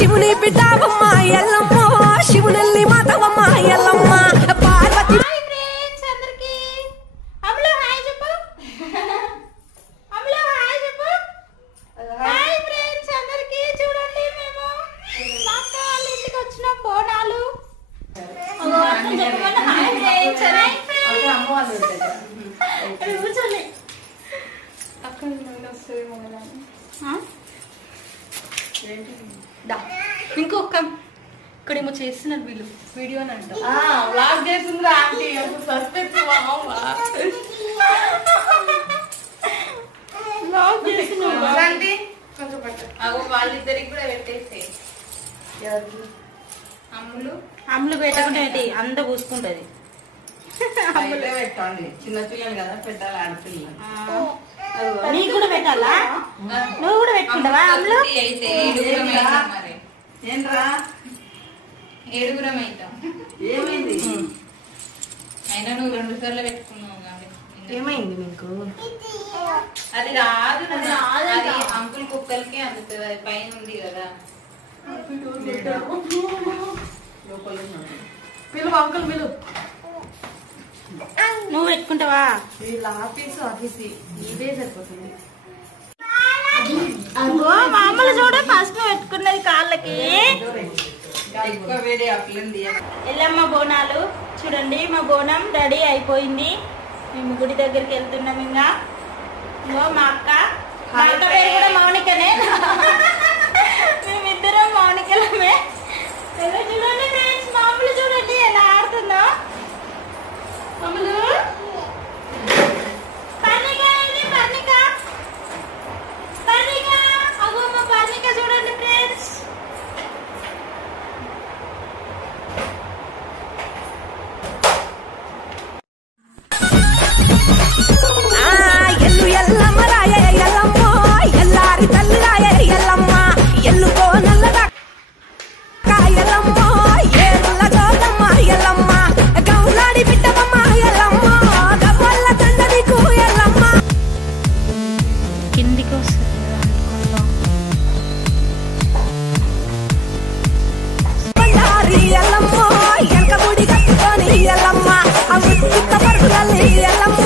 శివుని బిడ్డవమ్మ ఎల్లమ్మ శివునల్లి మాతవమ్మ ఎల్లమ్మ పార్వతి ఇంకొక ఇక్కడేమో చేస్తున్నారు వీళ్ళు వీడియో అని అంట బ్లాగ్ చేస్తుందిరా ఆంటీ సస్పెన్స్ వాళ్ళిద్దరికి కూడా పెట్టేసి అమ్ములు పెట్టకుంటే అంత పూసుకుంటది పెట్టండి చిన్న పిల్లలు కదా పెట్టాలి ఆడపిల్ల నీకు కూడా పెట్టాలా నువ్వు కూడా పెట్టుకుంటావా అమ్ములు ఏంట్రా ఏడుగురం అవుతాం ఏమైంది అయినా నువ్వు 2 సార్లు పెట్టుకున్నావు ఏమైంది మీకు అది రాదు అది అంకుల్ కుక్కలకి అందుతుంది అది పైన ఉంది కదా పిలువు అంకుల్ పిలువు నువ్వు పెట్టుకుంటావా వీళ్ళ ఆఫీసు ఆఫీసి ఇదే సరిపోతుంది మా అమ్మలు చూడ ఫస్ట్ పెట్టుకున్నది కాళ్ళకి ఎక్కువ వేడి అట్లంది ఎల్లమ్మ బోనాలు చూడండి మా బోనం రెడీ అయిపోయింది మేము గుడి దగ్గరికి వెళ్తున్నాం ఇంకా మా అక్క పేరు కూడా మౌనికనే మేమిద్దరం మౌనికలమే చూడండి ఫ్రెండ్స్ మామూలు చూడండి ఎలా ఆడుతుందో మామూలు పర్ణిక పర్ణిక పర్ణిక అగో మా పర్ణిక చూడండి ఫ్రెండ్స్ ఎల్లు ఎల్లమ్మ రాయ ఎల్లమ్మ ఎల్లారి తల్లి రాయ ఎల్లమ్మ ఎల్లుకో నల్లగా ఎల్లమ్మ ఏరుల గోదమ్మ ఎల్లమ్మ గౌలాడి బిడ్డవమ్మ ఎల్లమ్మ గవ్వల్ల తండదికు ఎల్లమ్మ కిందికి వస్తుంది బండారి ఎల్లమ్మ ఎంక ముడి కట్టుకొని ఎల్లమ్మ ఆ ముత్తుక పరుగులల్లి ఎల్లమ్మ